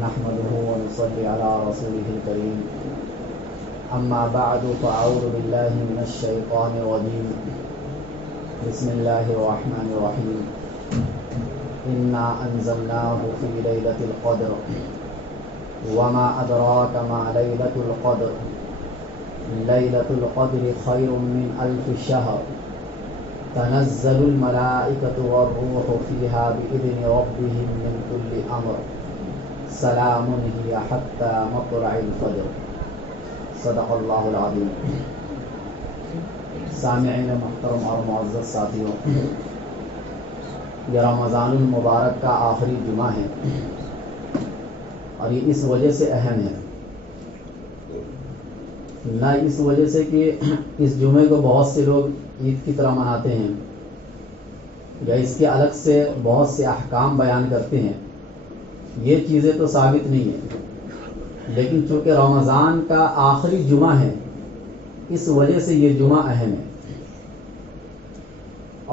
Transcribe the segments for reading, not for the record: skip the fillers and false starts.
نحمده ونصلي على رسوله الكريم أما بعد فأعوذ بالله من الشيطان الرجيم بسم الله الرحمن الرحيم إنا أنزلناه في ليلة القدر وما أدراك ما ليلة القدر ليلة القدر خير من 1000 شهر تنزل الملائكة والروح فيها بإذن ربهم من كل أمر سلام هي حتى مطلع الفجر صدق اللہ العظیم. سامعین محترم اور معزز ساتھیوں، یہ رمضان المبارک کا آخری جمعہ ہے اور یہ اس وجہ سے اہم ہے، نہ اس وجہ سے کہ اس جمعے کو بہت سے لوگ عید کی طرح مناتے ہیں یا اس کے الگ سے بہت سے احکام بیان کرتے ہیں، یہ چیزیں تو ثابت نہیں ہیں، لیکن چونکہ رمضان کا آخری جمعہ ہے اس وجہ سے یہ جمعہ اہم ہے.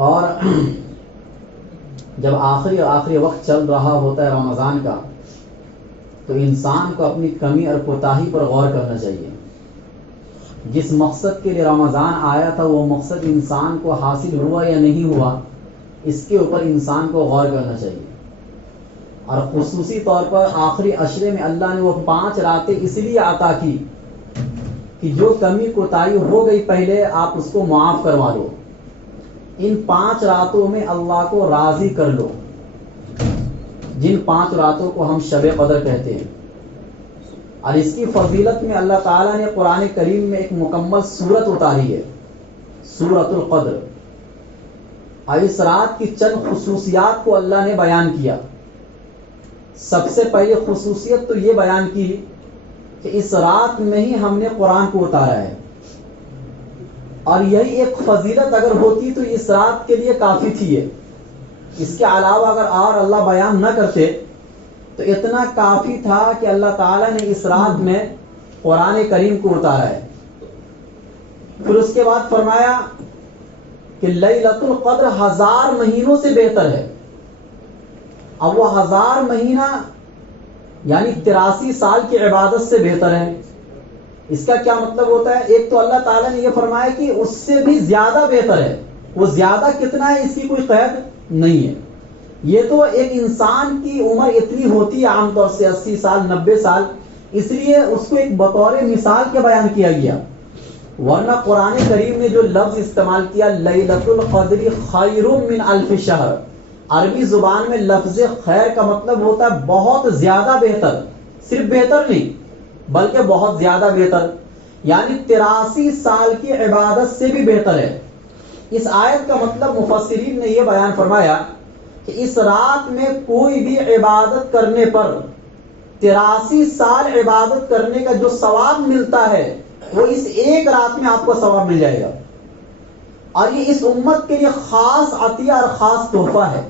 اور جب آخری وقت چل رہا ہوتا ہے رمضان کا تو انسان کو اپنی کمی اور کوتاہی پر غور کرنا چاہیے. جس مقصد کے لیے رمضان آیا تھا وہ مقصد انسان کو حاصل ہوا یا نہیں ہوا، اس کے اوپر انسان کو غور کرنا چاہیے. اور خصوصی طور پر آخری عشرے میں اللہ نے وہ 5 راتیں اس لیے عطا کی کہ جو کمی کوتاہی ہو گئی پہلے آپ اس کو معاف کروا دو. ان 5 راتوں میں اللہ کو راضی کر لو، جن 5 راتوں کو ہم شب قدر کہتے ہیں. اور اس کی فضیلت میں اللہ تعالیٰ نے قرآن کریم میں ایک مکمل سورت اتاری ہے، سورۃ القدر. اور اس رات کی چند خصوصیات کو اللہ نے بیان کیا. سب سے پہلی خصوصیت تو یہ بیان کی کہ اس رات میں ہی ہم نے قرآن کو اتارا ہے، اور یہی ایک فضیلت اگر ہوتی تو اس رات کے لیے کافی تھی. اس کے علاوہ اگر اور اللہ بیان نہ کرتے تو اتنا کافی تھا کہ اللہ تعالیٰ نے اس رات میں قرآن کریم کو اتارا ہے. پھر اس کے بعد فرمایا کہ لیلۃ القدر 1000 مہینوں سے بہتر ہے. اب وہ 1000 مہینہ یعنی 83 سال کی عبادت سے بہتر ہے. اس کا کیا مطلب ہوتا ہے؟ ایک تو اللہ تعالیٰ نے یہ فرمایا کہ اس سے بھی زیادہ بہتر ہے. وہ زیادہ کتنا ہے اس کی کوئی قید نہیں ہے. یہ تو ایک انسان کی عمر اتنی ہوتی ہے عام طور سے 80 سال 90 سال، اس لیے اس کو ایک بطور مثال کے بیان کیا گیا. ورنہ قرآن کریم نے جو لفظ استعمال کیا لیلۃ القدر خیر من 1000 شہر، عربی زبان میں لفظ خیر کا مطلب ہوتا ہے بہت زیادہ بہتر. صرف بہتر نہیں بلکہ بہت زیادہ بہتر، یعنی 83 سال کی عبادت سے بھی بہتر ہے. اس آیت کا مطلب مفسرین نے یہ بیان فرمایا کہ اس رات میں کوئی بھی عبادت کرنے پر 83 سال عبادت کرنے کا جو ثواب ملتا ہے وہ اس ایک رات میں آپ کو ثواب مل جائے گا. اور یہ اس امت کے لیے خاص عطیہ اور خاص تحفہ ہے.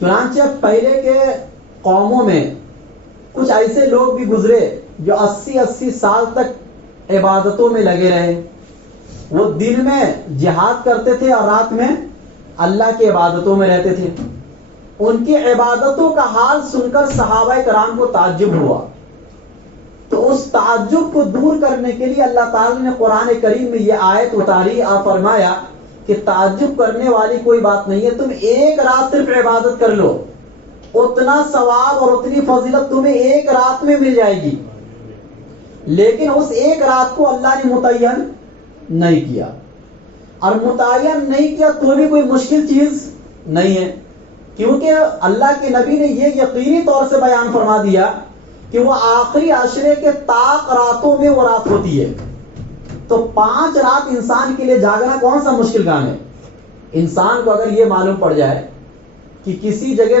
چنانچہ پہلے کے قوموں میں کچھ ایسے لوگ بھی گزرے جو 80 سال تک عبادتوں میں لگے رہے. وہ دن میں جہاد کرتے تھے اور رات میں اللہ کی عبادتوں میں رہتے تھے. ان کی عبادتوں کا حال سن کر صحابہ کرام کو تعجب ہوا. تو اس تعجب کو دور کرنے کے لیے اللہ تعالی نے قرآن کریم میں یہ آیت اتاری اور فرمایا کہ تعجب کرنے والی کوئی بات نہیں ہے، تم ایک رات صرف عبادت کر لو، اتنا ثواب اور اتنی فضیلت تمہیں ایک رات میں مل جائے گی. لیکن اس ایک رات کو اللہ نے متعین نہیں کیا، اور متعین نہیں کیا تو بھی کوئی مشکل چیز نہیں ہے، کیونکہ اللہ کے نبی نے یہ یقینی طور سے بیان فرما دیا کہ وہ آخری عشرے کے طاق راتوں میں وہ رات ہوتی ہے. تو 5 رات انسان کے لیے جاگنا کون سا مشکل کام ہے؟ انسان کو اگر یہ معلوم پڑ جائے کہ کسی جگہ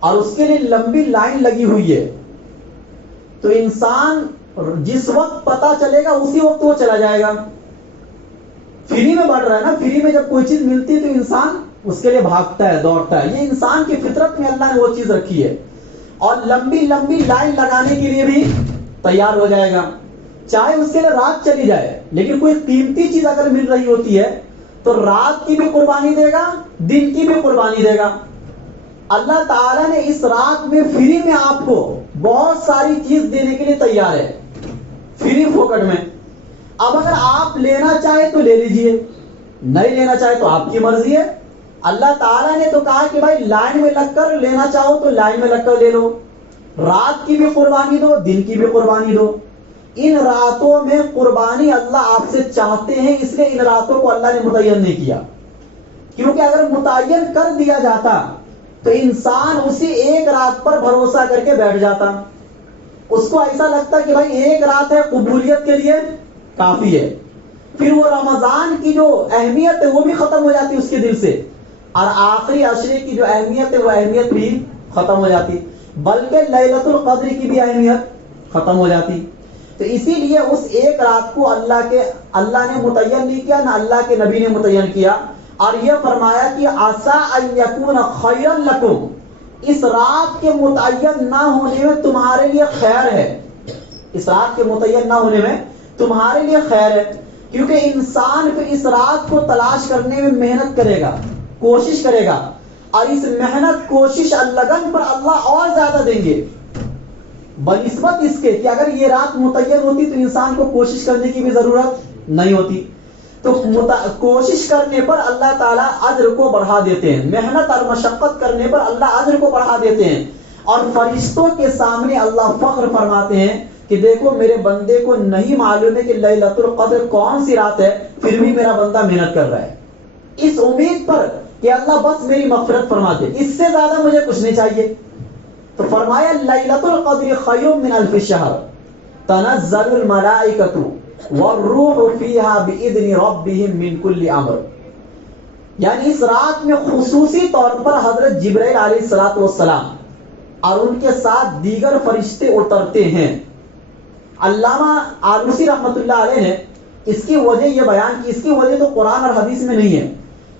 اور اس کے لیے لمبی لائن لگی ہوئی ہے تو انسان جس وقت پتا چلے گا اسی وقت وہ چلا جائے گا. فری میں بڑھ رہا ہے نا، فری میں جب کوئی چیز ملتی ہے تو انسان اس کے لیے بھاگتا ہے، دوڑتا ہے. یہ انسان کی فطرت میں اللہ نے وہ چیز رکھی ہے. اور لمبی لمبی لائن لگانے کے لیے بھی تیار ہو جائے گا، چاہے اس کے لیے رات چلی جائے. لیکن کوئی قیمتی چیز اگر مل رہی ہوتی ہے تو رات کی بھی قربانی دے گا، دن کی بھی قربانی دے گا۔ اللہ تعالیٰ نے اس رات میں فری میں آپ کو بہت ساری چیز دینے کے لیے تیار ہے، فری فوکٹ میں۔ اب اگر آپ لینا چاہے تو لے لیجئے، نہیں لینا چاہے تو آپ کی مرضی ہے۔ اللہ تعالیٰ نے تو کہا کہ بھائی لائن میں لگ کر لینا چاہو تو لائن میں لگ کر لے لو، رات کی بھی قربانی دو، دن کی بھی قربانی دو۔ ان راتوں میں قربانی اللہ آپ سے چاہتے ہیں، اس لیے ان راتوں کو اللہ نے متعین نہیں کیا، کیونکہ اگر متعین کر دیا جاتا تو انسان اسی ایک رات پر بھروسہ کر کے بیٹھ جاتا، اس کو ایسا لگتا کہ بھائی ایک رات ہے قبولیت کے لیے کافی ہے، پھر وہ رمضان کی جو اہمیت ہے وہ بھی ختم ہو جاتی اس کے دل سے، اور آخری عشرے کی جو اہمیت ہے وہ اہمیت بھی ختم ہو جاتی، بلکہ لیلۃ القدر کی بھی اہمیت ختم ہو جاتی۔ تو اسی لیے اس ایک رات کو اللہ نے متعین نہیں کیا، نہ اللہ کے نبی نے متعین کیا، اور یہ فرمایا کہ عسیٰ ان یکون خیرا لکم، اس رات کے متعین نہ ہونے میں تمہارے لیے خیر ہے، اس رات کے متعین نہ ہونے میں تمہارے لیے خیر ہے، کیونکہ انسان پھر اس رات کو تلاش کرنے میں محنت کرے گا، کوشش کرے گا، اور اس محنت کوشش لگن پر اللہ اور زیادہ دیں گے، بنسبت اس کے کہ اگر یہ رات متعین ہوتی تو انسان کو کوشش کرنے کی بھی ضرورت نہیں ہوتی۔ تو کوشش کرنے پر اللہ تعالیٰ اجر کو بڑھا دیتے ہیں، محنت اور مشقت کرنے پر اللہ اجر کو بڑھا دیتے ہیں، اور فرشتوں کے سامنے اللہ فخر فرماتے ہیں کہ دیکھو میرے بندے کو نہیں معلوم ہے کہ لیلۃ القدر کون سی رات ہے، پھر بھی میرا بندہ محنت کر رہا ہے، اس امید پر کہ اللہ بس میری مغفرت فرما دے، اس سے زیادہ مجھے کچھ نہیں چاہیے۔ تو فرمایا لیلۃ القدر خیر من الف شہر تنزل الملائکۃ والروح فیہا باذن ربہم من کل امر، یعنی اس رات میں خصوصی طور پر حضرت جبرائیل علیہ السلام اور ان کے ساتھ دیگر فرشتے اترتے ہیں۔ علامہ آلوسی رحمۃ اللہ علیہ نے اس کی وجہ یہ بیان کی، اس کی وجہ تو قرآن اور حدیث میں نہیں ہے،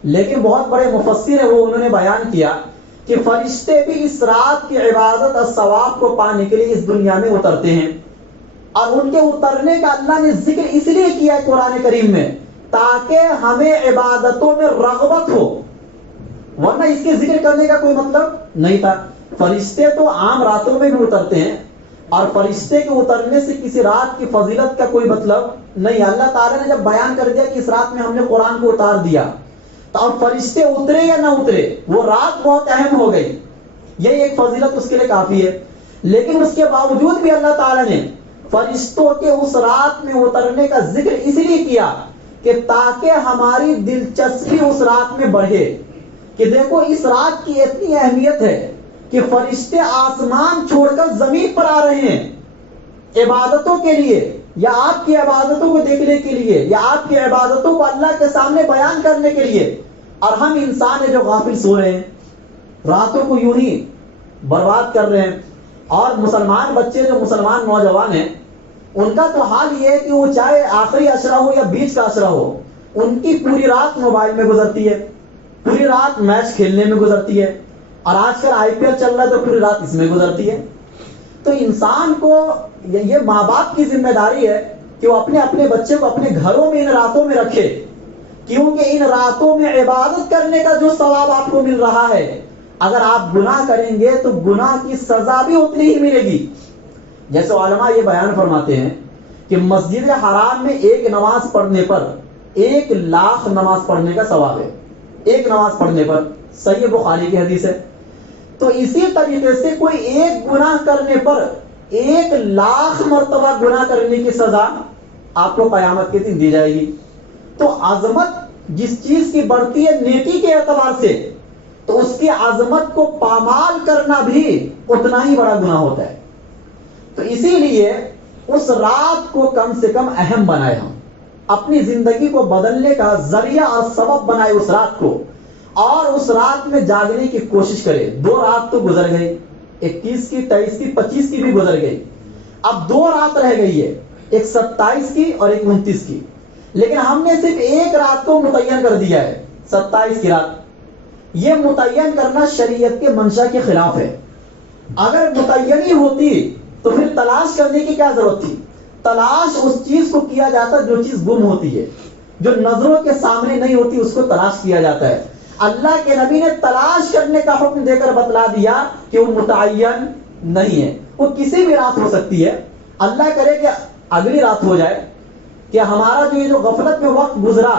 لیکن بہت بڑے مفسر ہیں وہ انہوں نے بیان کیا کہ فرشتے بھی اس رات کی عبادت اور ثواب کو پانے کے لیے اس دنیا میں اترتے ہیں، اور ان کے اترنے کا اللہ نے ذکر اس لیے کیا ہے قرآن کریم میں تاکہ ہمیں عبادتوں میں رغبت ہو، ورنہ اس کے ذکر کرنے کا کوئی مطلب نہیں تھا۔ فرشتے تو عام راتوں میں بھی اترتے ہیں، اور فرشتے کے اترنے سے کسی رات کی فضیلت کا کوئی مطلب نہیں۔ اللہ تعالیٰ نے جب بیان کر دیا کہ اس رات میں ہم نے قرآن کو اتار دیا، تو اب فرشتے اترے یا نہ اترے وہ رات بہت اہم ہو گئی، یہی ایک فضیلت اس کے لیے کافی ہے۔ لیکن اس کے باوجود بھی اللہ تعالیٰ نے فرشتوں کے اس رات میں اترنے کا ذکر اس لیے کیا کہ تاکہ ہماری دلچسپی اس رات میں بڑھے، کہ دیکھو اس رات کی اتنی اہمیت ہے کہ فرشتے آسمان چھوڑ کر زمین پر آ رہے ہیں عبادتوں کے لیے، یا آپ کی عبادتوں کو دیکھنے کے لیے، یا آپ کی عبادتوں کو اللہ کے سامنے بیان کرنے کے لیے، اور ہم انسان ہیں جو غافل سو رہے ہیں، راتوں کو یوں ہی برباد کر رہے ہیں۔ اور مسلمان بچے جو مسلمان نوجوان ہیں ان کا تو حال یہ ہے کہ وہ چاہے آخری عشرہ ہو یا بیچ کا عشرہ ہو، ان کی پوری رات موبائل میں گزرتی ہے، پوری رات میچ کھیلنے میں گزرتی ہے، اور آج کل آئی پی ایل چل رہا ہے تو پوری رات اس میں گزرتی ہے۔ تو انسان کو یہ ماں باپ کی ذمہ داری ہے کہ وہ اپنے اپنے بچے کو اپنے گھروں میں ان راتوں میں رکھے، کیونکہ ان راتوں میں عبادت کرنے کا جو ثواب آپ کو مل رہا ہے، اگر آپ گناہ کریں گے تو گناہ کی سزا بھی اتنی ہی ملے گی۔ جیسے علماء یہ بیان فرماتے ہیں کہ مسجد حرام میں ایک نماز پڑھنے پر 1,00,000 نماز پڑھنے کا ثواب ہے، ایک نماز پڑھنے پر، صحیح بخاری کی حدیث ہے۔ تو اسی طریقے سے کوئی ایک گناہ کرنے پر 1,00,000 مرتبہ گناہ کرنے کی سزا آپ کو قیامت کے دن دی جائے گی۔ تو عظمت جس چیز کی بڑھتی ہے نیکی کے اعتبار سے، تو اس کی عظمت کو پامال کرنا بھی اتنا ہی بڑا گناہ ہوتا ہے۔ تو اسی لیے اس رات کو کم سے کم اہم بنائے، ہم اپنی زندگی کو بدلنے کا ذریعہ اور سبب بنائے اس رات کو، اور اس رات میں جاگنے کی کوشش کرے۔ 2 رات تو گزر گئی، 21 کی، 23 کی، 25 کی بھی گزر گئی، اب 2 رات رہ گئی ہے، ایک 27 کی اور ایک 29 کی، لیکن ہم نے صرف ایک رات کو متعین کر دیا ہے، 27 کی رات۔ یہ متعین کرنا شریعت کے منشا کے خلاف ہے۔ اگر متعین ہی ہوتی تو پھر تلاش کرنے کی کیا ضرورت تھی؟ تلاش اس چیز کو کیا جاتا جو چیز گم ہوتی ہے۔ جو نظروں کے سامنے نہیں ہوتی اس کو تلاش کیا جاتا ہے. اللہ کے نبی نے تلاش کرنے کا حکم دے کر بتلا دیا کہ وہ متعین نہیں ہے, وہ کسی بھی رات ہو سکتی ہے. اللہ کرے کہ اگلی رات ہو جائے, کہ ہمارا جو یہ جو غفلت میں وقت گزرا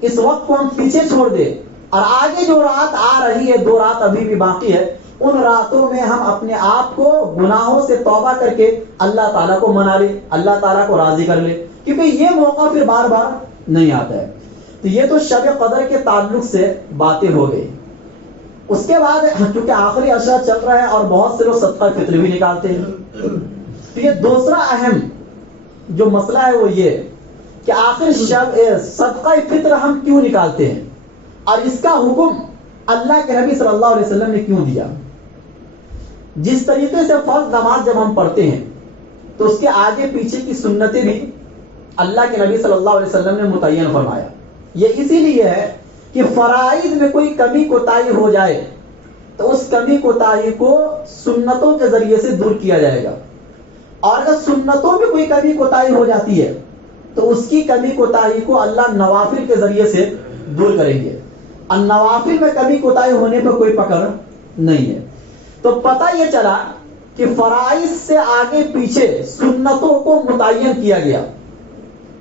اس وقت کو ہم پیچھے چھوڑ دیں اور آگے جو رات آ رہی ہے, 2 رات ابھی بھی باقی ہے, ان راتوں میں ہم اپنے آپ کو گناہوں سے توبہ کر کے اللہ تعالیٰ کو منا لے, اللہ تعالیٰ کو راضی کر لے, کیونکہ یہ موقع پھر بار بار نہیں آتا ہے. تو یہ تو شب قدر کے تعلق سے باتیں ہو گئی. اس کے بعد چونکہ آخری عشرہ چل رہا ہے اور بہت سے لوگ صدقہ فطر بھی نکالتے ہیں, تو یہ دوسرا اہم جو مسئلہ ہے وہ یہ کہ آخر صدقہ فطر ہم کیوں نکالتے ہیں اور اس کا حکم اللہ کے نبی صلی اللہ علیہ وسلم نے کیوں دیا. جس طریقے سے فرض نماز جب ہم پڑھتے ہیں تو اس کے آگے پیچھے کی سنتیں بھی اللہ کے نبی صلی اللہ علیہ وسلم نے متعین فرمایا. یہ اسی لیے ہے کہ فرائض میں کوئی کمی کوتاہی ہو جائے تو اس کمی کوتاہی کو سنتوں کے ذریعے سے دور کیا جائے گا, اور اگر سنتوں میں کوئی کمی کوتاہی ہو جاتی ہے تو اس کی کمی کوتاہی کو اللہ نوافل کے ذریعے سے دور کریں گے. اور نوافل میں کمی کوتاہی ہونے پر کوئی پکڑ نہیں ہے. تو پتہ یہ چلا کہ فرائض سے آگے پیچھے سنتوں کو متعین کیا گیا.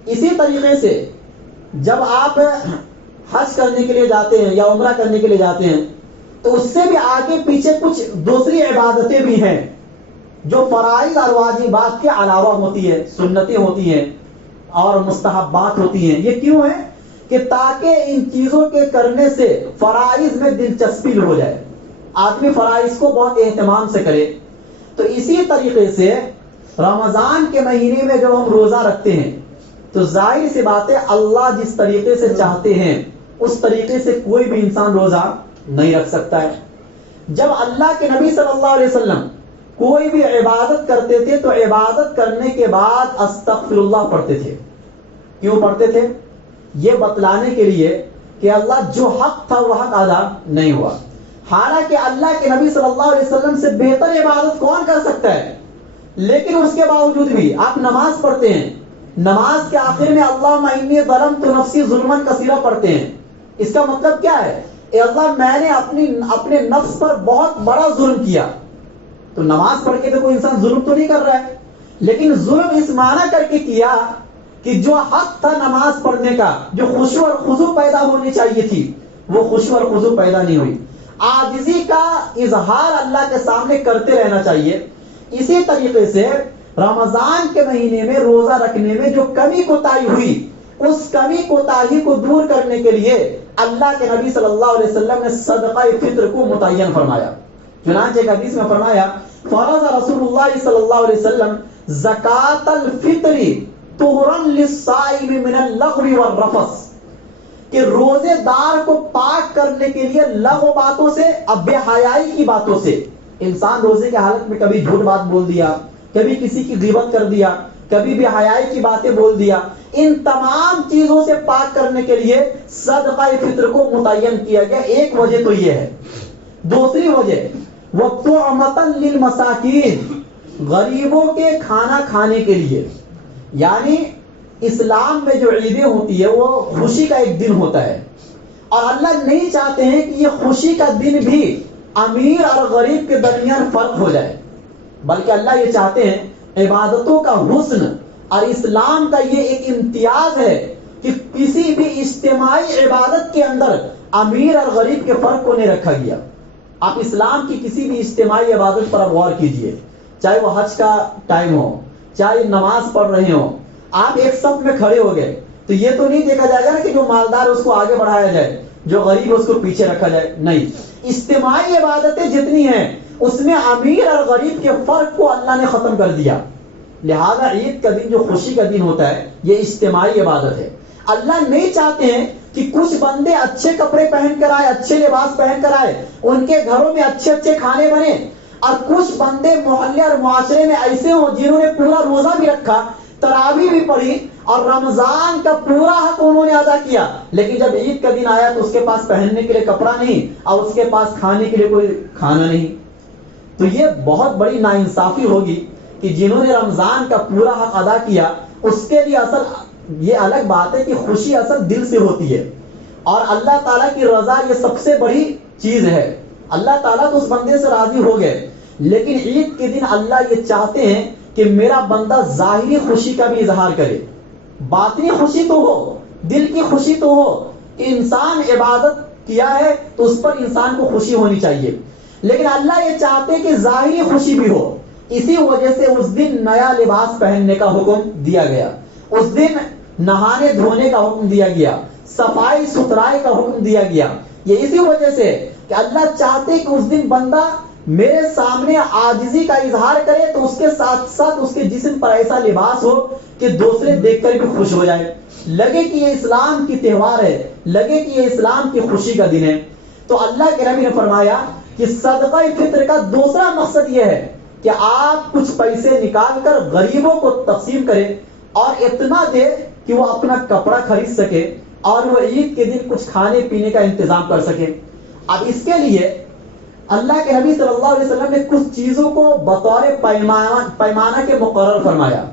اسی طریقے سے جب آپ حج کرنے کے لیے جاتے ہیں یا عمرہ کرنے کے لیے جاتے ہیں تو اس سے بھی آگے پیچھے کچھ دوسری عبادتیں بھی ہیں جو فرائض اور واجبات کے علاوہ ہوتی ہے, سنتیں ہوتی ہیں اور مستحبات ہوتی ہیں. یہ کیوں ہے کہ تاکہ ان چیزوں کے کرنے سے فرائض میں دلچسپی ہو جائے, آدمی فرائض کو بہت اہتمام سے کرے. تو اسی طریقے سے رمضان کے مہینے میں جب ہم روزہ رکھتے ہیں تو ظاہر سی بات ہے اللہ جس طریقے سے چاہتے ہیں اس طریقے سے کوئی بھی انسان روزہ نہیں رکھ سکتا ہے. جب اللہ کے نبی صلی اللہ علیہ وسلم کوئی بھی عبادت کرتے تھے تو عبادت کرنے کے بعد استغفر اللہ پڑھتے تھے. کیوں پڑھتے تھے؟ یہ بتلانے کے لیے کہ اللہ جو حق تھا وہ حق ادا نہیں ہوا. حالانکہ اللہ کے نبی صلی اللہ علیہ وسلم سے بہتر عبادت کون کر سکتا ہے, لیکن اس کے باوجود بھی آپ نماز پڑھتے ہیں, نماز کے آخر میں اللہم انی ظلمت نفسی ظلما کثیرا پڑھتے ہیں. اس کا مطلب کیا ہے؟ اے اللہ میں نے اپنے نفس پر بہت بڑا ظلم کیا. تو نماز پڑھ کے تو کوئی انسان ظلم تو نہیں کر رہا ہے, لیکن ظلم اس معنی کر کے کیا کہ جو حق تھا نماز پڑھنے کا, جو خشوع اور خضوع پیدا ہونی چاہیے تھی, وہ خشوع اور خضوع پیدا نہیں ہوئی. عاجزی کا اظہار اللہ کے سامنے کرتے رہنا چاہیے. اسی طریقے سے رمضان کے مہینے میں روزہ رکھنے میں جو کمی کوتاہی ہوئی اس کمی کوتاہی کو دور کرنے کے لیے اللہ کے نبی صلی اللہ علیہ وسلم نے صدقہ فطر کو متعین فرمایا. چنانچہ ایک حدیث میں فرمایا فرض رسول اللہ صلی اللہ علیہ وسلم زکات الفطر طہرا للصائم من اللغو والرفث, کہ روزے دار کو پاک کرنے کے لیے لغو باتوں سے, اب بے حیائی کی باتوں سے. انسان روزے کی حالت میں کبھی جھوٹ بات بول دیا, کبھی کسی کی غیبت کر دیا, کبھی بے حیائی کی باتیں بول دیا, ان تمام چیزوں سے پاک کرنے کے لیے صدقہ فطر کو متعین کیا گیا. ایک وجہ تو یہ ہے. دوسری وجہ وَطُعْمَةً لِلْمَسَاكِينَ, غریبوں کے کھانا کھانے کے لیے. یعنی اسلام میں جو عیدیں ہوتی ہے وہ خوشی کا ایک دن ہوتا ہے, اور اللہ نہیں چاہتے ہیں کہ یہ خوشی کا دن بھی امیر اور غریب کے درمیان فرق ہو جائے, بلکہ اللہ یہ چاہتے ہیں عبادتوں کا حسن اور اسلام کا یہ ایک امتیاز ہے کہ کسی بھی اجتماعی عبادت کے اندر امیر اور غریب کے فرق کو نہیں رکھا گیا. آپ اسلام کی کسی بھی اجتماعی عبادت پر غور کیجئے, چاہے وہ حج کا ٹائم ہو, چاہے نماز پڑھ رہے ہوں, آپ ایک صف میں کھڑے ہو گئے تو یہ تو نہیں دیکھا جائے گا نا کہ جو مالدار اس کو آگے بڑھایا جائے, جو غریب اس کو پیچھے رکھا جائے. نہیں, اجتماعی عبادتیں جتنی ہیں اس میں امیر اور غریب کے فرق کو اللہ نے ختم کر دیا. لہذا عید کا دن جو خوشی کا دن ہوتا ہے یہ اجتماعی عبادت ہے. اللہ نہیں چاہتے ہیں کہ کچھ بندے اچھے کپڑے پہن کر آئے, اچھے لباس پہن کر آئے, ان کے گھروں میں اچھے اچھے کھانے بنے, اور کچھ بندے محلے اور معاشرے میں ایسے ہوں جنہوں نے پورا روزہ بھی رکھا, تراویح بھی پڑھی اور رمضان کا پورا حق انہوں نے ادا کیا, لیکن جب عید کا دن آیا تو اس کے پاس پہننے کے لیے کپڑا نہیں اور اس کے پاس کھانے کے لیے کوئی کھانا نہیں. تو یہ بہت بڑی ناانصافی ہوگی کہ جنہوں نے رمضان کا پورا حق ادا کیا اس کے لیے اصل یہ الگ بات ہے کہ خوشی اصل دل سے ہوتی ہے، اور اللہ تعالیٰ کی رضا یہ سب سے بڑی چیز ہے. اللہ تعالیٰ تو اس بندے سے راضی ہو گئے، لیکن عید کے دن اللہ یہ چاہتے ہیں کہ میرا بندہ ظاہری خوشی کا بھی اظہار کرے، باطنی خوشی تو ہو، دل کی خوشی تو ہو. کہ انسان عبادت کیا ہے تو اس پر انسان کو خوشی ہونی چاہیے، لیکن اللہ یہ چاہتے ہیں کہ ظاہری خوشی بھی ہو. اسی وجہ سے اس دن نیا لباس پہننے کا حکم دیا گیا، اس دن نہانے دھونے کا حکم دیا گیا، صفائی ستھرائی کا حکم دیا گیا. یہ اسی وجہ سے کہ اللہ چاہتے کہ اس دن بندہ میرے سامنے عاجزی کا اظہار کرے تو اس کے ساتھ ساتھ اس کے جسم پر ایسا لباس ہو کہ دوسرے دیکھ کر بھی خوش ہو جائے، لگے کہ یہ اسلام کی تہوار ہے، لگے کہ یہ اسلام کی خوشی کا دن ہے. تو اللہ کے نبی نے فرمایا کہ صدقہ فطر کا دوسرا مقصد یہ ہے کہ آپ کچھ پیسے نکال کر غریبوں کو تقسیم کریں اور اتنا دے کہ وہ اپنا کپڑا خرید سکے اور وہ عید کے دن کچھ کھانے پینے کا انتظام کر سکے. اب اس کے لیے اللہ کے نبی صلی اللہ علیہ وسلم نے کچھ چیزوں کو بطور پیمانہ کے مقرر فرمایا.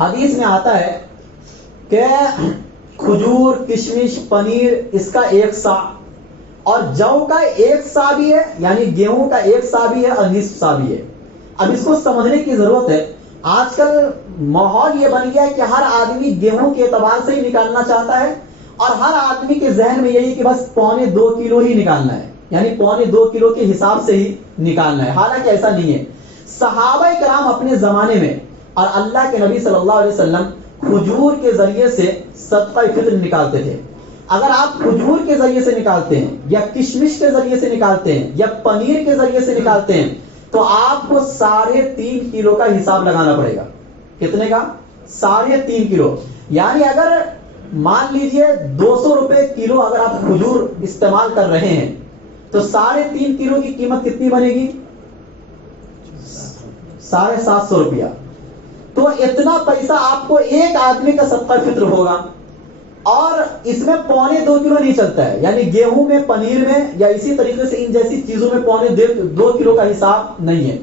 حدیث میں آتا ہے کہ کھجور، کشمش، پنیر اس کا 1 سا، اور جو کا 1 سا بھی ہے، یعنی گیہوں کا 1 سا بھی ہے اور نصف سا بھی ہے. اب اس کو سمجھنے کی ضرورت ہے. آج کل ماحول یہ بن گیا ہے کہ ہر آدمی گیہوں کے اعتبار سے ہی نکالنا چاہتا ہے، اور ہر آدمی کے ذہن میں یہی کہ بس 1.25 کلو ہی نکالنا ہے، یعنی 1.25 کلو کے حساب سے ہی نکالنا ہے. حالانکہ ایسا نہیں ہے. صحابہ کرام اپنے زمانے میں اور اللہ کے نبی صلی اللہ علیہ وسلم کھجور کے ذریعے سے صدقہ فطر نکالتے تھے. اگر آپ کھجور کے ذریعے سے نکالتے ہیں یا کشمش کے ذریعے سے نکالتے ہیں یا پنیر کے ذریعے سے نکالتے ہیں تو آپ کو 3.5 کلو کا حساب لگانا پڑے گا. کتنے کا؟ 3.5 کلو. یعنی اگر مان لیجئے 200 روپے کلو اگر آپ کھجور استعمال کر رہے ہیں تو 3.5 کلو کی قیمت کتنی بنے گی؟ 750 روپیہ. تو اتنا پیسہ آپ کو ایک آدمی کا صدقہ فطر ہوگا. اور اس میں 2.25 کلو نہیں چلتا ہے، یعنی گیہوں میں، پنیر میں یا اسی طریقے سے ان جیسی چیزوں میں 2.25 کلو کا حساب نہیں ہے.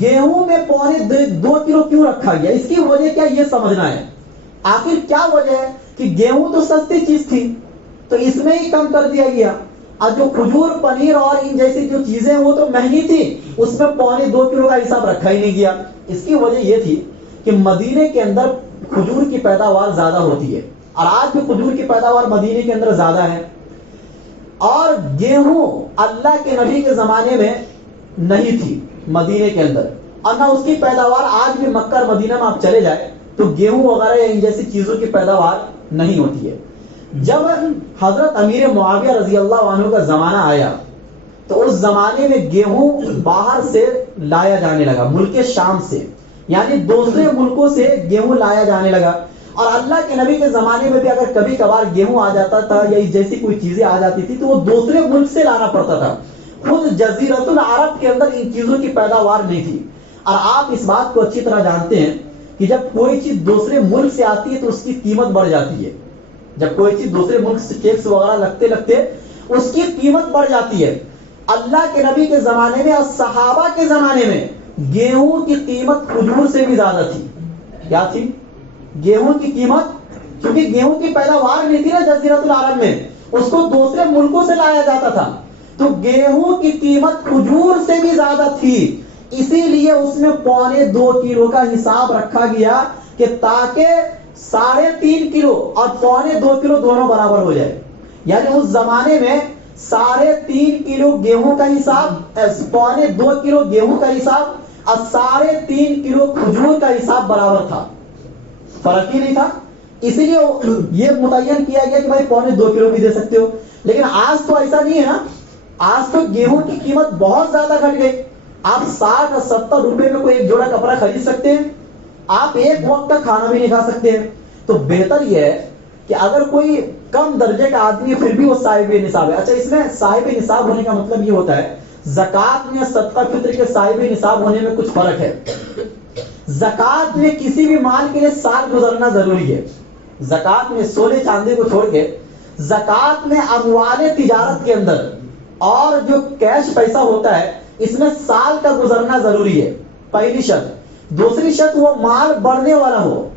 گیہوں میں 2.25 کلو کیوں رکھا گیا؟ اس کی وجہ کیا یہ سمجھنا ہے. آخر کیا وجہ ہے کہ گیہوں تو سستی چیز تھی تو اس میں ہی کم کر دیا گیا، اور جو کھجور، پنیر اور ان جیسی جو چیزیں وہ تو مہنگی تھی، اس میں 2.25 کلو کا حساب رکھا ہی نہیں گیا. اس کی وجہ یہ تھی کہ مدینے کے اندر کھجور کی پیداوار زیادہ ہوتی ہے، اور آج بھی کھجور کی پیداوار مدینے کے اندر زیادہ ہے. اور گیہوں اللہ کے نبی کے زمانے میں نہیں تھی مدینے کے اندر، اور نہ اس کی پیداوار آج بھی مکہ اور مدینہ میں آپ چلے جائے تو گیہوں وغیرہ یا ان جیسی چیزوں کی پیداوار نہیں ہوتی ہے. جب حضرت امیر معاویہ رضی اللہ عنہ کا زمانہ آیا تو اس زمانے میں گیہوں باہر سے لایا جانے لگا، ملک شام سے، یعنی دوسرے ملکوں سے گیہوں لایا جانے لگا. اور اللہ کے نبی کے زمانے میں بھی اگر کبھی کبھار گیہوں آ جاتا تھا یا جیسی کوئی چیزیں آ جاتی تھی تو وہ دوسرے ملک سے لانا پڑتا تھا. خود جزیرۃ العرب کے اندر ان چیزوں کی پیداوار نہیں تھی. اور آپ اس بات کو اچھی طرح جانتے ہیں کہ جب کوئی چیز دوسرے ملک سے آتی ہے تو اس کی قیمت بڑھ جاتی ہے. جب کوئی چیز دوسرے ملک سے ٹیکس وغیرہ لگتے لگتے اس کی قیمت بڑھ جاتی ہے. اللہ کے نبی کے زمانے میں اور صحابہ کے زمانے میں گیہوں کی قیمت کھجور سے بھی زیادہ تھی. کیا تھی؟ گیہوں کی قیمت، کیونکہ گیہوں کی پیداوار نہیں تھی نا جزیرۃ العرب میں، اس کو دوسرے ملکوں سے لایا جاتا تھا، تو گیہوں کی قیمت کھجور سے بھی زیادہ تھی. اسی لیے اس میں 2.25 کلو کا حساب رکھا گیا کہ تاکہ 3.5 کلو اور 2.25 کلو دونوں برابر ہو جائے. یعنی اس زمانے میں 3.5 کلو گیہوں کا حساب، 2.25 کلو گیہوں کا حساب اور 3.5 کلو کھجور کا حساب برابر تھا، فرق ہی نہیں تھا. اسی لیے یہ متعین کیا گیا کہ بھائی 2.25 کلو بھی دے سکتے ہو. لیکن آج تو ایسا نہیں ہے نا. آج تو گیہوں کی قیمت بہت زیادہ گھٹ گئی. آپ 60 اور 70 روپے میں کوئی ایک جوڑا کپڑا خرید سکتے ہیں، آپ ایک وقت کا کھانا بھی نہیں کھا سکتے ہیں. تو بہتر یہ ہے کہ اگر کوئی کم درجے کا آدمی ہے پھر بھی وہ صاحب نصاب ہے. اچھا، اس میں صاحب نصاب ہونے کا مطلب یہ ہوتا ہے زکوٰۃ میں صدقہ فطر کے صاحب نصاب ہونے میں کچھ فرق ہے. زکوٰۃ میں کسی بھی مال کے لیے سال گزرنا ضروری ہے. زکوٰۃ میں سونے چاندی کو چھوڑ کے زکوٰۃ میں اموال تجارت کے اندر اور جو کیش پیسہ ہوتا ہے اس میں سال کا گزرنا ضروری ہے، پہلی شرط. دوسری شرط وہ مال بڑھنے والا ہو.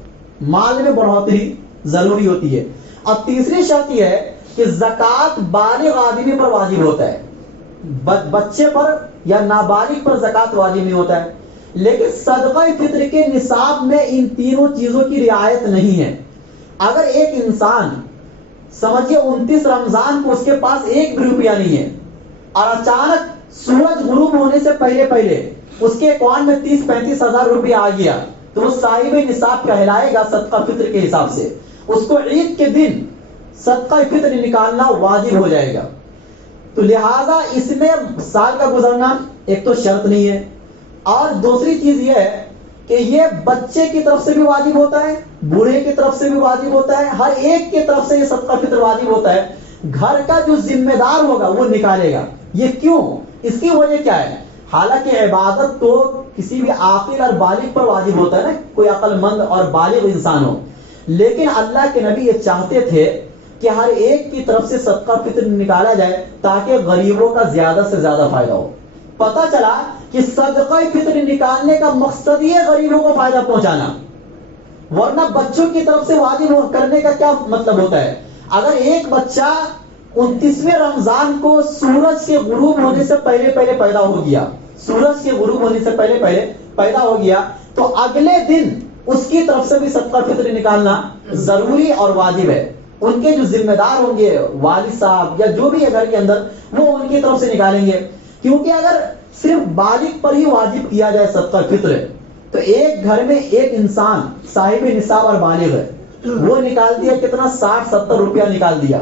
مال میں بڑھوتری ضروری ہوتی ہے. اور تیسری شرط یہ ہے کہ زکوٰۃ بالغ آدمی پر واجب ہوتا ہے, بچے پر یا نابالغ پر زکوٰۃ واجب نہیں ہوتا ہے. لیکن صدقہ فطر کے نصاب میں ان تینوں چیزوں کی رعایت نہیں ہے. اگر ایک انسان سمجھے 29 رمضان کو اس کے پاس 1 بھی روپیہ نہیں ہے اور اچانک سورج غروب ہونے سے پہلے پہلے اس کے اکاؤنٹ میں 30-35 ہزار روپیہ آ گیا تو وہ صاحب نصاب کہلائے گا صدقہ فطر کے حساب سے. اس کو عید کے دن صدقہ فطر نکالنا واجب ہو جائے گا. تو لہذا اس میں سال کا گزرنا ایک تو شرط نہیں ہے, اور دوسری چیز یہ ہے کہ یہ بچے کی طرف سے بھی واجب ہوتا ہے, بوڑھے کی طرف سے بھی واجب ہوتا ہے, ہر ایک کی طرف سے یہ صدقہ فطر واجب ہوتا ہے. گھر کا جو ذمہ دار ہوگا وہ نکالے گا. یہ کیوں؟ اس کی وجہ کیا ہے؟ حالانکہ عبادت تو کسی بھی عاقل اور بالغ پر واجب ہوتا ہے نا, کوئی عقل مند اور بالغ انسان ہو, لیکن اللہ کے نبی یہ چاہتے تھے کہ ہر ایک کی طرف سے صدقہ فطر نکالا جائے تاکہ غریبوں کا زیادہ سے زیادہ فائدہ ہو. پتہ چلا کہ صدقہ فطر نکالنے کا مقصد ہی ہے غریبوں کو فائدہ پہنچانا, ورنہ بچوں کی طرف سے واجب کرنے کا کیا مطلب ہوتا ہے؟ اگر ایک بچہ 29ویں رمضان کو سورج کے غروب ہونے سے پہلے پہلے پیدا ہو گیا, سورج کے غروب ہونے سے پہلے پہلے پیدا ہو گیا, تو اگلے دن اس کی طرف سے بھی صدقہ فطر نکالنا ضروری اور واجب ہے. ان کے جو ذمہ دار ہوں گے, والد صاحب یا جو بھی ہے گھر کے اندر, وہ ان کی طرف سے نکالیں گے. کیونکہ اگر صرف بالغ پر ہی واجب کیا جائے صدقہ فطر تو ایک گھر میں ایک انسان صاحب نصاب اور بالغ ہے, وہ نکال دیا کتنا 60-70 روپیہ نکال دیا.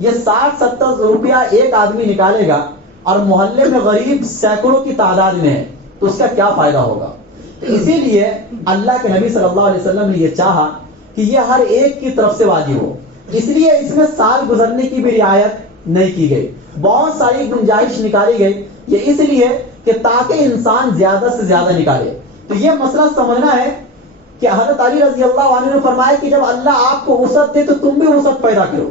یہ 60-70 روپیہ ایک آدمی نکالے گا اور محلے میں غریب سینکڑوں کی تعداد میں ہے, تو اس کا کیا فائدہ ہوگا؟ تو اسی لیے اللہ کے نبی صلی اللہ علیہ وسلم نے یہ چاہا کہ یہ ہر ایک کی طرف سے واجب ہو. اس لیے اس میں سال گزرنے کی بھی رعایت نہیں کی گئی, بہت ساری گنجائش نکالی گئی, یہ اس لیے کہ تاکہ انسان زیادہ سے زیادہ نکالے. تو یہ مسئلہ سمجھنا ہے کہ حضرت علی رضی اللہ عنہ نے فرمایا کہ جب اللہ آپ کو وسعت دے تو تم بھی وسعت پیدا کرو.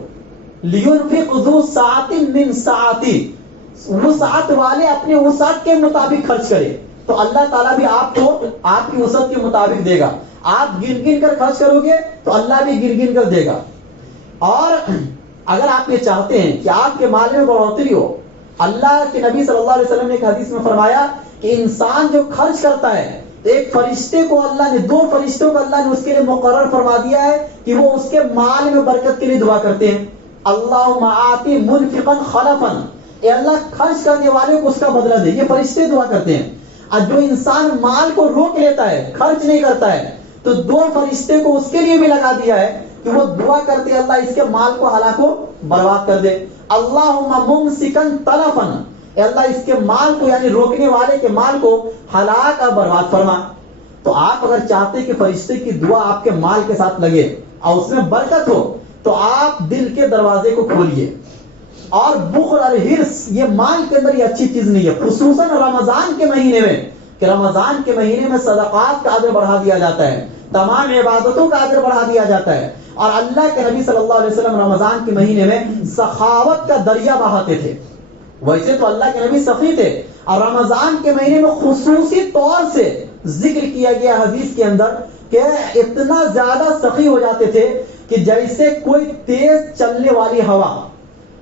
لِيُنْفِقْ ذُو سَعَةٍ مِّن سَعَتِهِ, وسعت والے اپنے وسعت کے مطابق خرچ کرے تو اللہ تعالیٰ بھی آپ کو آپ کی وسعت کے مطابق دے گا. آپ گن گن کر خرچ کرو گے تو اللہ بھی گن گن کر دے گا. اور اگر آپ یہ چاہتے ہیں کہ آپ کے مال میں بڑھوتری ہو, اللہ کے نبی صلی اللہ علیہ وسلم نے ایک حدیث میں فرمایا کہ انسان جو خرچ کرتا ہے تو ایک فرشتے کو اللہ نے, 2 فرشتوں کو اللہ نے اس کے لیے مقرر فرما دیا ہے کہ وہ اس کے مال میں برکت کے لیے دعا کرتے ہیں. اللہم آتی منفقا خلفا, اے اللہ خرچ کرنے والے کو اس کا بدلہ دے. یہ فرشتے دعا کرتے ہیں. اور جو انسان مال کو روک لیتا ہے, خرچ نہیں کرتا ہے, تو 2 فرشتے کو اس کے لیے بھی لگا دیا ہے کہ وہ دعا کرتے ہیں اللہ اس کے مال کو ہلاک و برباد کر دے. اللہم ممسکا تلفا, اے اللہ اس کے مال کو یعنی روکنے والے کے مال کو ہلاک اور برباد فرما. تو آپ اگر چاہتے کہ فرشتے کی دعا آپ کے مال کے ساتھ لگے اور اس میں برکت ہو تو آپ دل کے دروازے کو کھولیے. اور بخل اور حرص یہ مال کے اندر یہ اچھی چیز نہیں ہے, خصوصاً رمضان کے مہینے میں, کہ رمضان کے مہینے میں صدقات کا اجر بڑھا دیا جاتا ہے, تمام عبادتوں کا اجر بڑھا دیا جاتا ہے. اور اللہ کے نبی صلی اللہ علیہ وسلم رمضان کے مہینے میں سخاوت کا دریا بہاتے تھے. ویسے تو اللہ کے نبی سخی تھے, اور رمضان کے مہینے میں خصوصی طور سے ذکر کیا گیا حدیث کے اندر کہ اتنا زیادہ سخی ہو جاتے تھے کہ جیسے کوئی تیز چلنے والی ہوا,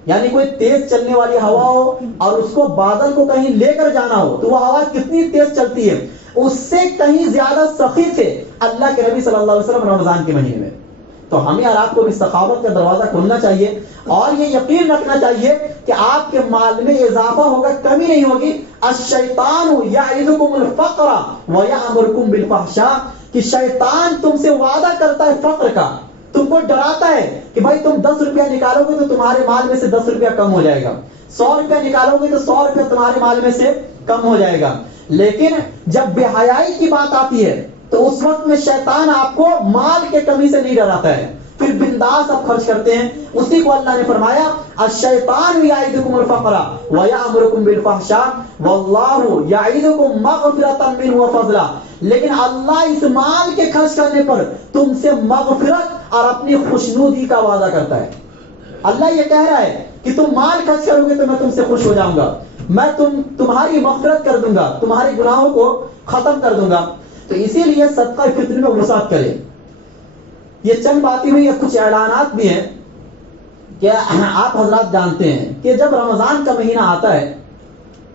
یعنی کوئی تیز چلنے والی ہوا ہو اور اس کو بادل کو کہیں لے کر جانا ہو تو وہ ہوا کتنی تیز چلتی ہے, اس سے کہیں زیادہ سخی تھے اللہ کے نبی صلی اللہ علیہ وسلم رمضان کے مہینے میں. تو ہمیں اور آپ کو بھی سخاوت کا دروازہ کھولنا چاہیے اور یہ یقین رکھنا چاہیے کہ آپ کے مال میں اضافہ ہوگا, کمی نہیں ہوگی. الشیطان یعدکم الفقر ویأمرکم بالفحشاء, کہ شیطان تم سے وعدہ کرتا ہے فقر کا, تم کو ڈراتا ہے کہ بھائی تم 10 روپیہ نکالو گے تو تمہارے مال میں سے 10 روپیہ کم ہو جائے گا, 100 روپیہ نکالو گے تو 100 روپیہ تمہارے مال میں سے کم ہو جائے گا. لیکن جب بے حیائی کی بات آتی ہے تو اس وقت میں شیطان آپ کو مال کے کمی سے نہیں ڈراتا ہے, پھر بنداس آپ خرچ کرتے ہیں. اسی کو اللہ نے فرمایا الشیطان یعدکم الفقر ویأمرکم بالفحشاء واللہ یعدکم مغفرۃ منہ وفضلا, لیکن اللہ اس مال کے خرچ کرنے پر تم سے مغفرت اور اپنی خوشنودی کا وعدہ کرتا ہے. اللہ یہ کہہ رہا ہے کہ تم مال خرچ کرو گے تو میں تم سے خوش ہو جاؤں گا, میں تمہاری مغفرت کر دوں گا, تمہارے گناہوں کو ختم کر دوں گا. تو اسی لیے صدقہ فطر میں وسعت کرے. اور یہ یقین رکھنا چاہیے کہ آپ کے مال میں اضافہ ہوگا, کمی نہیں ہوگی. الشیطان یعدکم الفقر ویأمرکم بالفحشاء واللہ یعدکم مغفرۃ منہ وفضلا, لیکن اللہ اس مال کے خرچ کرنے پر تم سے مغفرت اور اپنی خوشنودی کا وعدہ کرتا ہے. اللہ یہ کہہ رہا ہے کہ تم مال خرچ کرو گے تو میں تم سے خوش ہو جاؤں گا, میں تمہاری مغفرت کر دوں گا. تو اسی لیے صدقہ فطر میں وسعت کرے. یہ چند باتیں ہوئی، کچھ اعلانات بھی ہیں کہ آپ حضرات جانتے ہیں کہ جب رمضان کا مہینہ آتا ہے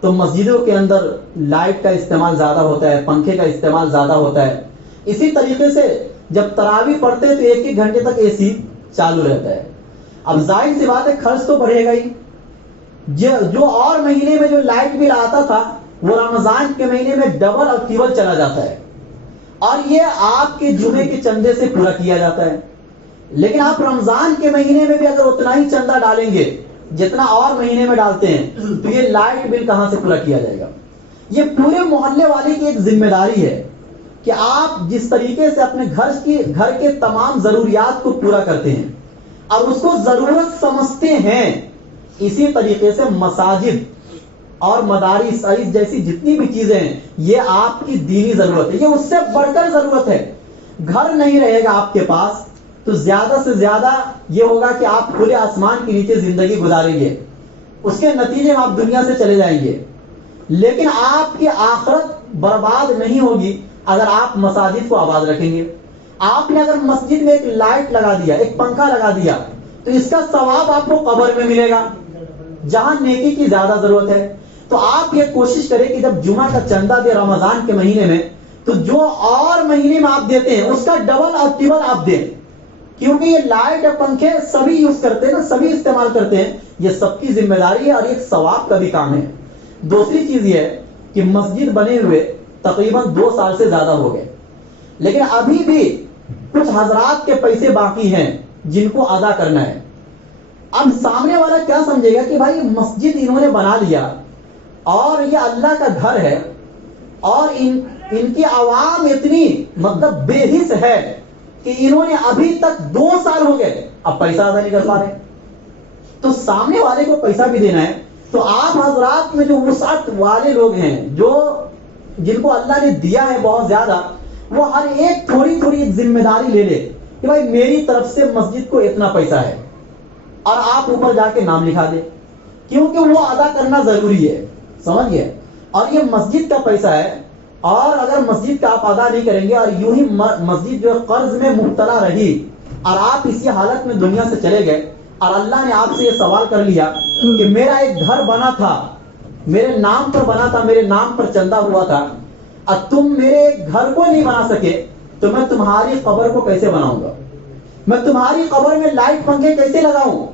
تو مسجدوں کے اندر لائٹ کا استعمال زیادہ ہوتا ہے، پنکھے کا استعمال زیادہ ہوتا ہے. اسی طریقے سے جب تراویح پڑھتے ہیں تو 1-1 گھنٹے تک اے سی چالو رہتا ہے. اب ظاہر سی بات ہے خرچ تو بڑھے گا ہی. جو اور مہینے میں جو لائٹ بل آتا تھا وہ رمضان کے مہینے میں ڈبل اور ٹربل چلا جاتا ہے، اور یہ آپ کے جمعے کے چندے سے پورا کیا جاتا ہے. لیکن آپ رمضان کے مہینے میں بھی اگر اتنا ہی چندہ ڈالیں گے جتنا اور مہینے میں ڈالتے ہیں تو یہ لائٹ بل کہاں سے پورا کیا جائے گا؟ یہ پورے محلے والے کی ایک ذمہ داری ہے کہ آپ جس طریقے سے اپنے گھر کے تمام ضروریات کو پورا کرتے ہیں اور اس کو ضرورت سمجھتے ہیں، اسی طریقے سے مساجد اور مدارس جیسی جتنی بھی چیزیں ہیں یہ آپ کی دینی ضرورت ہے، یہ اس سے بڑھ کر ضرورت ہے. گھر نہیں رہے گا آپ کے پاس تو زیادہ سے زیادہ یہ ہوگا کہ آپ کھلے آسمان کے نیچے زندگی گزاریں گے، اس کے نتیجے میں آپ دنیا سے چلے جائیں گے. لیکن آپ کی آخرت برباد نہیں ہوگی اگر آپ مساجد کو آباد رکھیں گے. آپ نے اگر مسجد میں ایک لائٹ لگا دیا، ایک پنکھا لگا دیا تو اس کا ثواب آپ کو قبر میں ملے گا جہاں نیکی کی زیادہ ضرورت ہے. تو آپ یہ کوشش کریں کہ جب جمعہ کا چندہ دے رمضان کے مہینے میں تو جو اور مہینے میں آپ دیتے ہیں اس کا ڈبل اور ٹربل آپ دیں، کیونکہ یہ لائٹ اور پنکھے سبھی یوز کرتے ہیں نا، سبھی استعمال کرتے ہیں، یہ سب کی ذمہ داری ہے اور ایک ثواب کا بھی کام ہے. دوسری چیز یہ ہے کہ مسجد بنے ہوئے تقریباً 2 سال سے زیادہ ہو گئے، لیکن ابھی بھی کچھ حضرات کے پیسے باقی ہیں جن کو ادا کرنا ہے. اب سامنے والا کیا سمجھے گا کہ بھائی مسجد انہوں نے بنا لیا اور یہ اللہ کا گھر ہے اور ان کی عوام اتنی مطلب بے حس ہے کہ انہوں نے ابھی تک 2 سال ہو گئے اب پیسہ ادا نہیں کر پا رہے. تو سامنے والے کو پیسہ بھی دینا ہے. تو آپ حضرات میں جو وسعت والے لوگ ہیں جو جن کو اللہ نے دیا ہے بہت زیادہ، وہ ہر ایک تھوڑی تھوڑی ایک ذمہ داری لے لے کہ بھائی میری طرف سے مسجد کو اتنا پیسہ ہے، اور آپ اوپر جا کے نام لکھا دیں کیونکہ وہ ادا کرنا ضروری ہے. سمجھ گئے؟ اور یہ مسجد کا پیسہ ہے، اور اگر مسجد کا آپ ادا نہیں کریں گے اور یوں ہی مسجد جو قرض میں مبتلا رہی اور آپ اسی حالت میں دنیا سے چلے گئے اور اللہ نے آپ سے یہ سوال کر لیا کہ میرا ایک گھر بنا تھا، میرے نام پر بنا تھا، میرے نام پر چندہ ہوا تھا، اور تم میرے گھر کو نہیں بنا سکے تو میں تمہاری قبر کو کیسے بناؤں گا؟ میں تمہاری قبر میں لائٹ پنکھے کیسے لگاؤں؟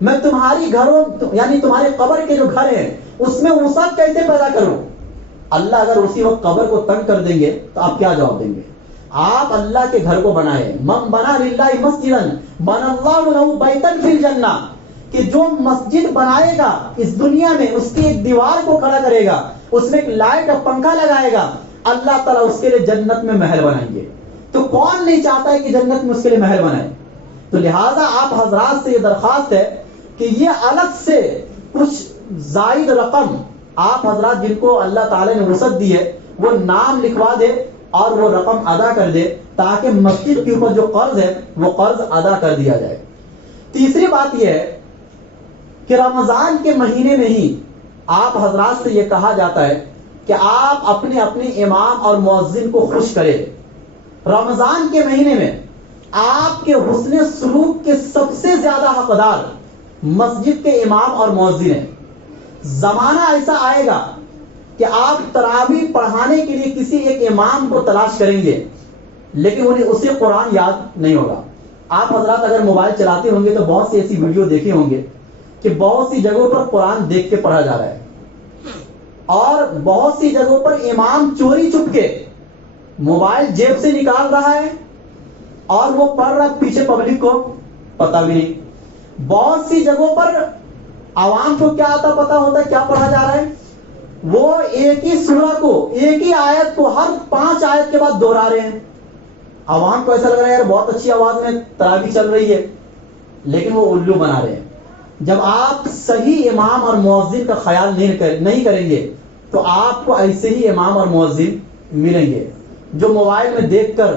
میں تمہاری گھروں یعنی تمہارے قبر کے جو گھر ہیں اس میں وسعت کیسے پیدا کروں؟ اللہ اگر اسی وقت قبر کو تنگ کر دیں گے تو آپ کیا جواب دیں گے؟ آپ اللہ کے گھر کو بنائے. من بنا للہ مسجدا بنى اللہ له بیتا فی الجنہ، کہ جو مسجد بنائے گا اس دنیا میں اس کی ایک دیوار کو کھڑا کرے گا، اس میں ایک لائٹ اور پنکھا لگائے گا، اللہ تعالیٰ اس کے لیے جنت میں محل بنائیں گے. تو کون نہیں چاہتا ہے کہ جنت میں اس کے لیے محل بنائے؟ تو لہٰذا آپ حضرات سے یہ درخواست ہے کہ یہ الگ سے کچھ زائد رقم آپ حضرات جن کو اللہ تعالیٰ نے وسعت دی ہے وہ نام لکھوا دے اور وہ رقم ادا کر دے تاکہ مسجد کے اوپر جو قرض ہے وہ قرض ادا کر دیا جائے. تیسری بات یہ ہے کہ رمضان کے مہینے میں ہی آپ حضرات سے یہ کہا جاتا ہے کہ آپ اپنے امام اور مؤذن کو خوش کریں. رمضان کے مہینے میں آپ کے حسن سلوک کے سب سے زیادہ حقدار مسجد کے امام اور مؤذن ہیں. زمانہ ایسا آئے گا کہ آپ تراویح پڑھانے کے لیے کسی ایک امام کو تلاش کریں گے لیکن انہیں اسے قرآن یاد نہیں ہوگا. آپ حضرات اگر موبائل چلاتے ہوں گے تو بہت سی ایسی ویڈیو دیکھے ہوں گے کہ بہت سی جگہوں پر قرآن دیکھ کے پڑھا جا رہا ہے اور بہت سی جگہوں پر امام چوری چھپ کے موبائل جیب سے نکال رہا ہے اور وہ پڑھ رہا، پیچھے پبلک کو پتہ بھی نہیں. بہت سی جگہوں پر عوام کو کیا آتا پتا ہوتا ہے کیا پڑھا جا رہا ہے، وہ ایک ہی سورہ کو ایک ہی آیت کو ہر 5 آیت کے بعد دہرا رہے ہیں. عوام کو ایسا لگ رہا ہے یار بہت اچھی آواز میں تراویح چل رہی ہے، لیکن وہ الو بنا رہے ہیں. جب آپ صحیح امام اور مؤذن کا خیال نہیں کریں گے تو آپ کو ایسے ہی امام اور مؤذن ملیں گے جو موبائل میں دیکھ کر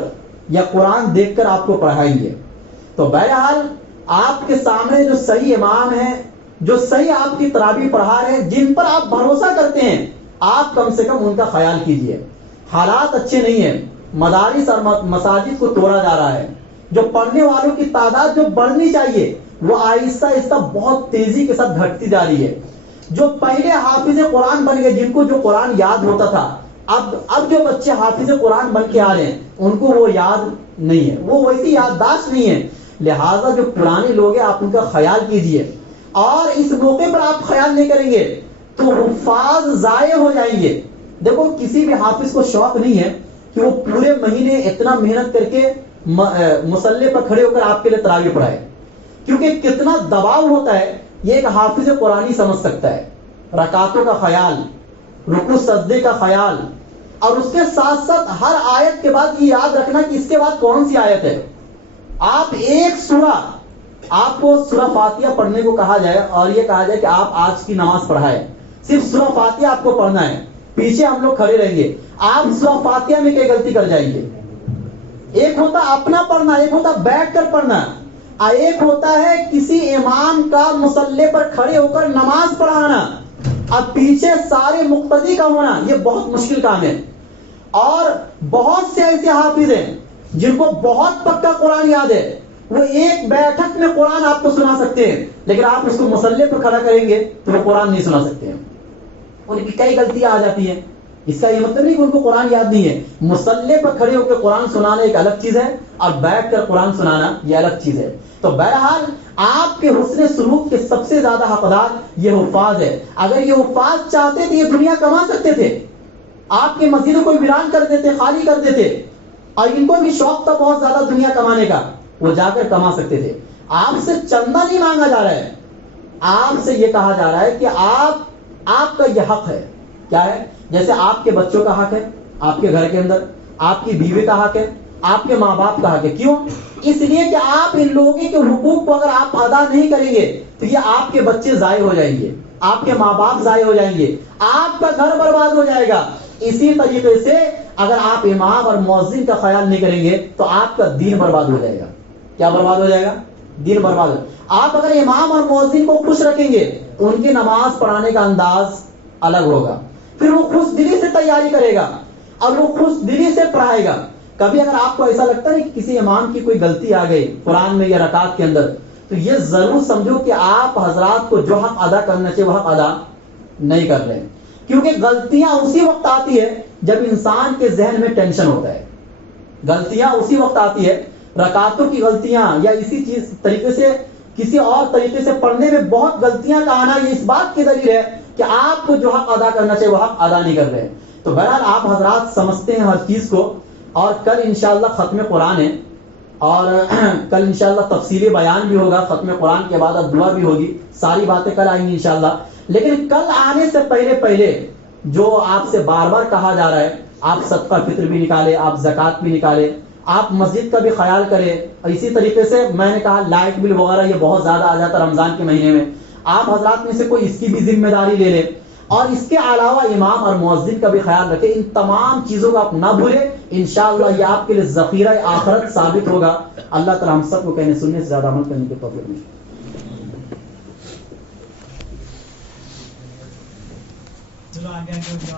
یا قرآن دیکھ کر آپ کو پڑھائیں گے. تو بہرحال آپ کے سامنے جو صحیح امام ہیں، جو صحیح آپ کی تراویح پڑھا رہے ہیں، جن پر آپ بھروسہ کرتے ہیں، آپ کم سے کم ان کا خیال کیجئے. حالات اچھے نہیں ہیں، مدارس اور مساجد کو توڑا جا رہا ہے، جو پڑھنے والوں کی تعداد جو بڑھنی چاہیے وہ آہستہ آہستہ بہت تیزی کے ساتھ گھٹتی جا رہی ہے. جو پہلے حافظ قرآن بن گئے جن کو جو قرآن یاد ہوتا تھا, اب جو بچے حافظ قرآن بن کے آ رہے ہیں ان کو وہ یاد نہیں ہے, وہ ویسی یادداشت نہیں ہے. لہٰذا جو پرانے لوگ ہیں آپ ان کا خیال کیجئے, اور اس موقع پر آپ خیال نہیں کریں گے تو حفاظ ضائع ہو جائیں گے. دیکھو کسی بھی حافظ کو شوق نہیں ہے کہ وہ پورے مہینے اتنا محنت کر کے مصلی پر کھڑے ہو کر آپ کے لیے تراویح پڑھائے, کیونکہ کتنا دباؤ ہوتا ہے یہ ایک حافظ قرآنی سمجھ سکتا ہے. رکعتوں کا خیال, رکوع سجدے کا خیال, اور اس کے ساتھ ساتھ ہر آیت کے بعد یہ یاد رکھنا کہ اس کے بعد کون سی آیت ہے. آپ ایک سورہ, آپ کو سورہ فاتحہ پڑھنے کو کہا جائے اور یہ کہا جائے کہ آپ آج کی نماز پڑھائے, صرف سورہ فاتحہ آپ کو پڑھنا ہے, پیچھے ہم لوگ کھڑے رہیں گے, آپ سورہ فاتحہ میں کئی غلطی کر جائیں گے. ایک ہوتا اپنا پڑھنا, ایک ہوتا بیٹھ کر پڑھنا, ایک ہوتا ہے کسی امام کا مصلی پر کھڑے ہو کر نماز پڑھانا, اب پیچھے سارے مقتدی کا ہونا, یہ بہت مشکل کام ہے. اور بہت سے ایسے حافظ ہیں جن کو بہت پکا قرآن یاد ہے, وہ ایک بیٹھک میں قرآن آپ کو سنا سکتے ہیں, لیکن آپ اس کو مصلی پر کھڑا کریں گے تو وہ قرآن نہیں سنا سکتے ہیں. ان کی کئی غلطیاں آ جاتی ہیں. اس کا یہ مطلب نہیں کہ ان کو قرآن یاد نہیں ہے. مصلی پر کھڑے ہو کے قرآن سنانا ایک الگ چیز ہے, اور بیٹھ کر قرآن سنانا یہ الگ چیز ہے. تو بہرحال آپ کے حسن سلوک کے سب سے زیادہ حقدار یہ حفاظ ہے. اگر یہ حفاظ چاہتے تھے یہ دنیا کما سکتے تھے, آپ کے مسجدوں کو ویران کر دیتے, خالی کر دیتے, اور ان کو بھی شوق تھا بہت زیادہ دنیا کمانے کا, وہ جا کر کما سکتے تھے. آپ سے چندہ نہیں مانگا جا رہا ہے, آپ سے یہ کہا جا رہا ہے کہ آپ کا یہ حق ہے. کیا ہے؟ جیسے آپ کے بچوں کا حق ہے آپ کے گھر کے اندر, آپ کی بیوی کا حق ہے, آپ کے ماں باپ کا حق ہے. کیوں؟ اس لیے کہ آپ ان لوگوں کے حقوق کو اگر آپ ادا نہیں کریں گے تو یہ آپ کے بچے ضائع ہو جائیں گے, آپ کے ماں باپ ضائع ہو جائیں گے, آپ کا گھر برباد ہو جائے گا. اسی طریقے سے اگر آپ امام اور مؤذن کا خیال نہیں کریں گے تو آپ کا دین برباد ہو جائے گا. کیا برباد ہو جائے گا؟ دین برباد ہو. آپ اگر امام اور مؤذن کو خوش رکھیں گے ان کی نماز پڑھانے کا انداز الگ ہوگا, پھر وہ خوش دلی سے تیاری کرے گا اور وہ خوش دلی سے پڑھائے گا. کبھی اگر آپ کو ایسا لگتا ہے کہ کسی امام کی کوئی غلطی آ گئی قرآن میں یا رکعت کے اندر, تو یہ ضرور سمجھو کہ آپ حضرات کو جو حق ادا کرنا چاہیے وہ حق ادا نہیں کر رہے, کیونکہ غلطیاں اسی وقت آتی ہے جب انسان کے ذہن میں ٹینشن ہوتا ہے. غلطیاں اسی وقت آتی ہے, رکعتوں کی غلطیاں یا اسی چیز طریقے سے کسی اور طریقے سے پڑھنے میں بہت غلطیاں کا آنا یہ اس بات کی دلیل ہے کہ آپ کو جو حق ادا کرنا چاہیے وہ حق ادا نہیں کر رہے. تو بہرحال آپ حضرات سمجھتے ہیں ہر چیز کو, اور کل انشاءاللہ ختم قرآن ہے, اور کل انشاءاللہ تفصیلی بیان بھی ہوگا, ختم قرآن کے بعد اب دعا بھی ہوگی, ساری باتیں کل آئیں گی انشاءاللہ. لیکن کل آنے سے پہلے جو آپ سے بار بار کہا جا رہا ہے, آپ صدقہ فطر بھی نکالے, آپ زکوٰۃ بھی نکالے, آپ مسجد کا بھی خیال کریں. اور اسی طریقے سے میں نے کہا لائٹ بل وغیرہ یہ بہت زیادہ آ جاتا ہے رمضان کے مہینے میں, آپ حضرات میں سے کوئی اس کی بھی ذمہ داری لے لے. اور اس کے علاوہ امام اور مؤذن کا بھی خیال رکھیں. ان تمام چیزوں کو آپ نہ بھولیں, انشاءاللہ یہ آپ کے لیے ذخیرہ آخرت ثابت ہوگا. اللہ تعالی ہم سب کو کہنے سننے سے زیادہ عمل کرنے کے توفیق دے.